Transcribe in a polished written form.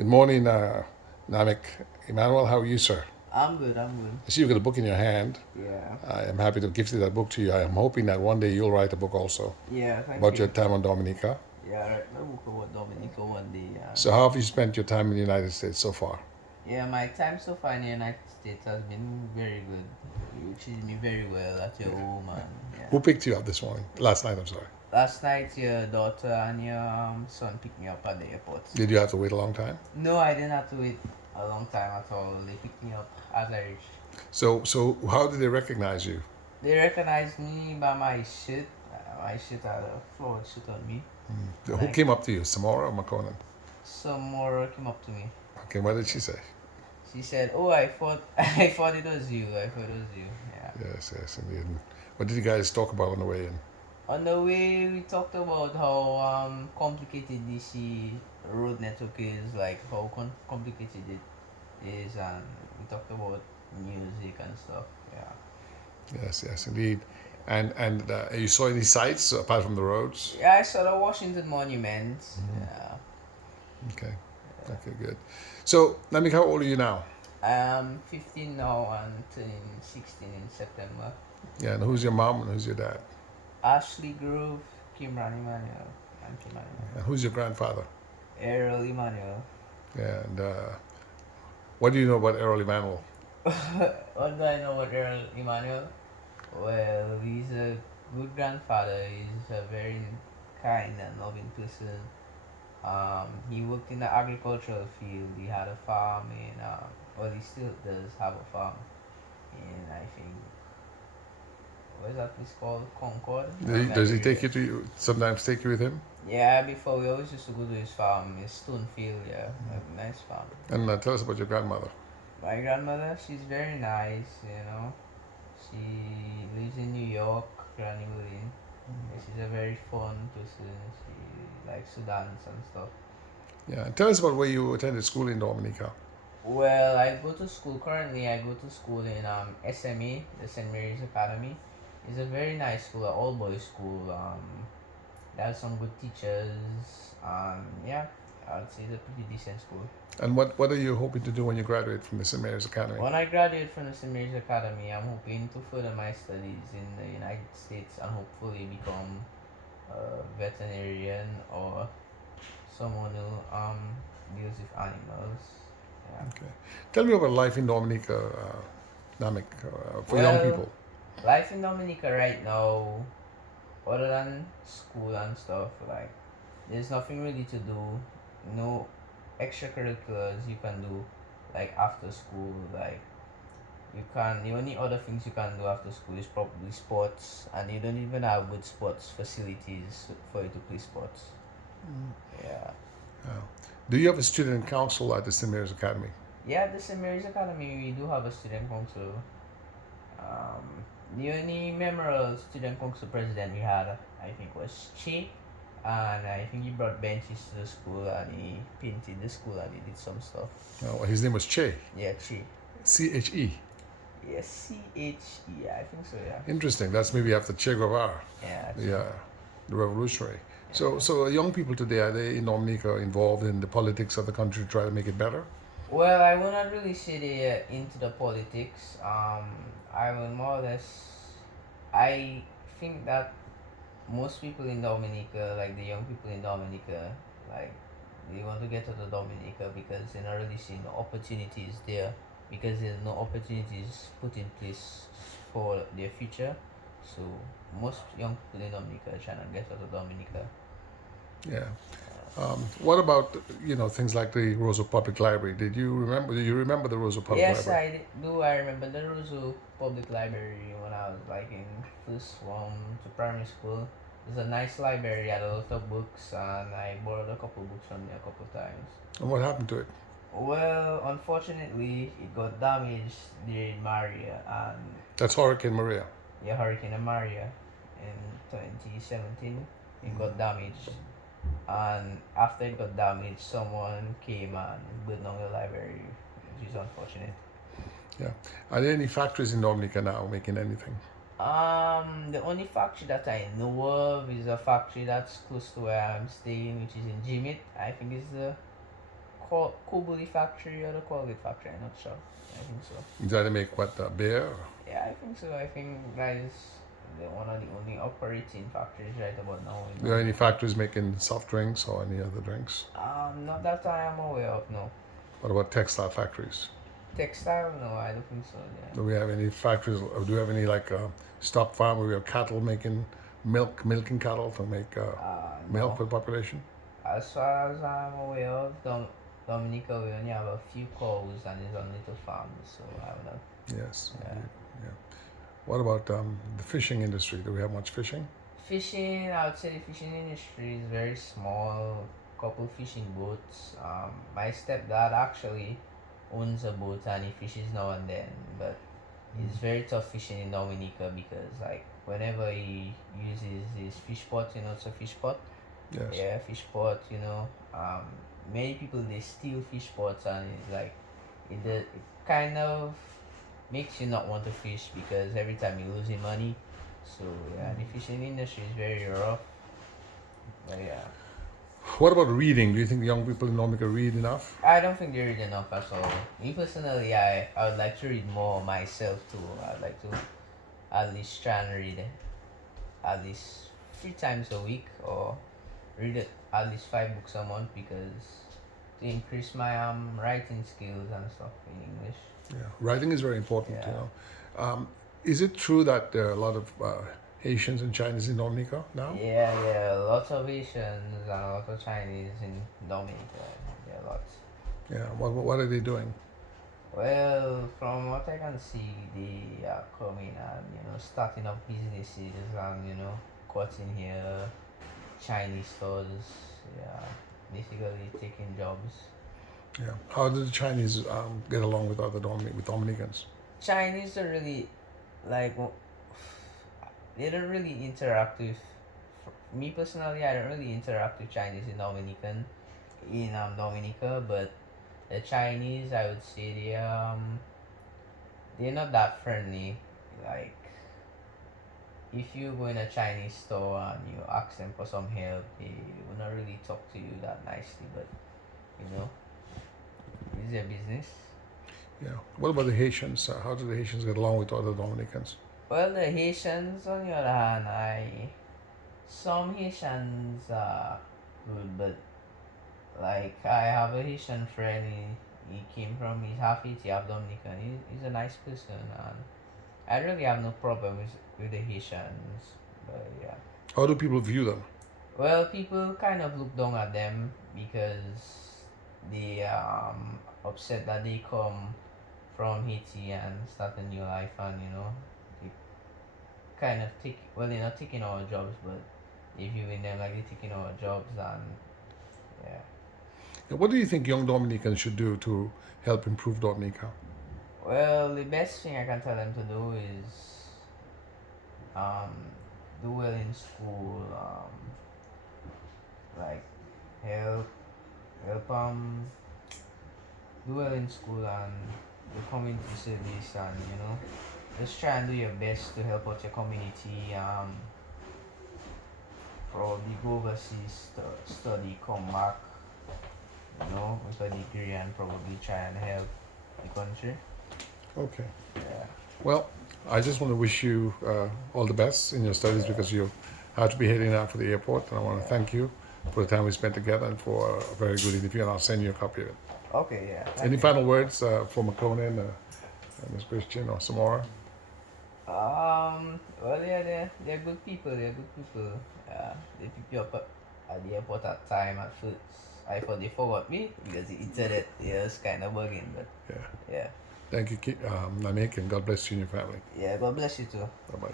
Good morning, Nnarmick Emmanuel. How are you, sir? I'm good. I'm good. I see you've got a book in your hand. Yeah. I am happy to gift that book to you. I am hoping that one day you'll write a book also Yeah. Thank about your you. time on Dominica. Yeah. I write my book about Dominica one day. So, how have you spent your time in the United States so far? Yeah. My time so far in the United States has been very good. You treated me very well at your Yeah. home, and yeah. Who picked you up this morning? Last night, I'm sorry. Last night, your daughter and your son picked me up at the airport. Did you have to wait a long time? No, I didn't have to wait a long time at all. They picked me up as I reached. So how did they recognize you? They recognized me by my shirt. My shirt had a flowered shirt on me, and Who came up to you, Samora or McConan? some more came up to me. Okay, what did she say? She said, "Oh, I thought I thought it was you. I thought it was you." Yeah. Yes, yes, indeed. What did you guys talk about on the way in? On the way, we talked about how complicated DC road network is, like how complicated it is, and we talked about music and stuff. Yeah. Yes, yes, indeed. And you saw any sights apart from the roads? Yeah, I saw the Washington Monument. Yeah. Okay, okay, good. So, Namik, how old are you now? I'm 15 now and turning 16 in September. Yeah, and who's your mom and who's your dad? Ashley Grove, Kimran Emmanuel, and Kimran And Emmanuel. who's your grandfather? Errol Emmanuel. Yeah, and what do you know about Errol Emmanuel? What do I know about Earl Emmanuel? Well, he's a good grandfather. He's a very kind and loving person. He worked in the agricultural field. He had a farm in, well, he still does have a farm in, I think, what is that place called? Concord or Does he take Liberia. you to you, sometimes take you with him? Yeah, before we always used to go to his farm, his Stonefield, yeah, a nice farm. And tell us about your grandmother. My grandmother, she's very nice, She lives in New York, Granny William. Yeah, she's a very fun person. She likes to dance and stuff. Yeah, and tell us about where you attended school in Dominica. Well, I go to school currently. I go to school in SME, the St. Mary's Academy. It's a very nice school, an all boys school. They have some good teachers. Yeah, I'd say it's a pretty decent school. And what are you hoping to do when you graduate from the St. Mary's Academy? When I graduate from the St. Mary's Academy, I'm hoping to further my studies in the United States and hopefully become a veterinarian or someone who deals with animals. Yeah. Okay. Tell me about life in Dominica, Namik, for young Well, people. life in Dominica right now, other than school and stuff, like there's nothing really to do. No extracurriculars you can do, like after school. Like the only other things you can do after school is probably sports, and you don't even have good sports facilities for you to play sports. Yeah. Uh, do you have a student council at the St. Mary's Academy? Yeah, the St. Mary's Academy, we do have a student council. The only memorable student council president we had, I think, was Che. And I think he brought benches to the school and he painted the school and he did some stuff. His name was Che. Yeah, Che. Che. Yeah, CHE, I think so, yeah. Interesting. That's maybe after Che Guevara, Yeah, Che. the revolutionary. Yeah. So young people today, are they in Dominica involved in the politics of the country to try to make it better? Well, I will not really say they're into the politics. I will more or less. I think that most people in Dominica, like the young people in Dominica, like they want to get to the Dominica because they're not really seeing the opportunities there because there's no opportunities put in place for their future. So most young people in Dominica are trying to get out of Dominica. Yeah. What about things like the Rosa Public Library? Did you remember? Do you remember the Rosa Public Yes, Library? do. I remember the Rosa Public Library when I was like in first one to primary school. It's a nice library, had a lot of books, and I borrowed a couple books from there a couple times. And what happened to it? Well, unfortunately, it got damaged during Maria and That's Hurricane Maria. yeah, Hurricane Maria in 2017. It got damaged, and after it got damaged, someone came and burned down the library, which is unfortunate. Yeah. Are there any factories in Dominica now making anything? The only factory that I know of is a factory that's close to where I'm staying, which is in Jimit. I think it's the Kobuli factory or the Colgate factory. I'm not sure. I think so. Is that to make what, beer? Yeah, I think so. I think that is one of the only operating factories right about now. Are there any factories making soft drinks or any other drinks? Not that I am aware of. No. What about textile factories? Textile? No, I don't think so. Yeah. Do we have any factories, or do we have any like stock farm where we have cattle making milking cattle to make milk No. for the population? As far as I'm aware of, Dominica, we only have a few cows and it's on little farms, so I don't know. Yes. Yeah. Indeed. Yeah. What about the fishing industry? Do we have much fishing? Fishing, I would say the fishing industry is very small. Couple fishing boats. My stepdad actually owns a boat and he fishes now and then, but it's very tough fishing in Dominica because like whenever he uses his fish pot, it's a fish pot. Yes. Yeah, fish pot. Many people they steal fish pots and it's like it kind of makes you not want to fish because every time you're losing money. So yeah, the fishing industry is very rough. But yeah, What about reading? Do you think young people in Dominica read enough? I don't think they read enough at all. Me personally, I would like to read more myself too. I'd like to at least try and read at least 3 times a week or read at least 5 books a month because to increase my writing skills and stuff in English. Yeah, writing is very important. Yeah. Is it true that there are a lot of Haitians and Chinese in Dominica now? Yeah, lots of Asians and a lot of Chinese in Dominica. Yeah, lots. Yeah. What are they doing? Well, from what I can see, they are coming and starting up businesses and cutting here, Chinese stores. Yeah, basically taking jobs. Yeah. How do the Chinese get along with with Dominicans? Chinese are really like they don't really interact with me personally. I don't really interact with Chinese in Dominica, but the Chinese I would say they're not that friendly. Like if you go in a Chinese store and you ask them for some help, they will not really talk to you that nicely. But you know, it's their business. Yeah. What about the Haitians? How do the Haitians get along with other Dominicans? Well, the Haitians, on the other hand, some Haitians are good, but like I have a Haitian friend. He's half Haiti, half Dominican. He's a nice person, and I really have no problem with the Haitians. But yeah, How do people view them? well, people kind of look down at them because they upset that they come from Haiti and start a new life, and they kind of take well, they're not taking our jobs, but they viewing them like they're taking our jobs, and yeah. And what do you think young Dominicans should do to help improve Dominica? Well, the best thing I can tell them to do is um, do well in school, like help help do well in school and the community service, and just try and do your best to help out your community. Probably go overseas, study, come back, with a degree and probably try and help the country. Okay. Yeah. Well, I just want to wish you all the best in your studies because you have to be heading out for the airport. And I want to thank you for the time we spent together and for a very good interview. And I'll send you a copy of it. Okay, yeah. Any final words for McConan, Ms. Christian, or Samora? Well, yeah, they're good people. They're good people. They pick you up at the airport at time at first. I thought they forgot me because the internet is kind of bugging, but Yeah. yeah. Thank you, Nnarmick, and God bless you and your family. Yeah, God bless you too. Bye bye.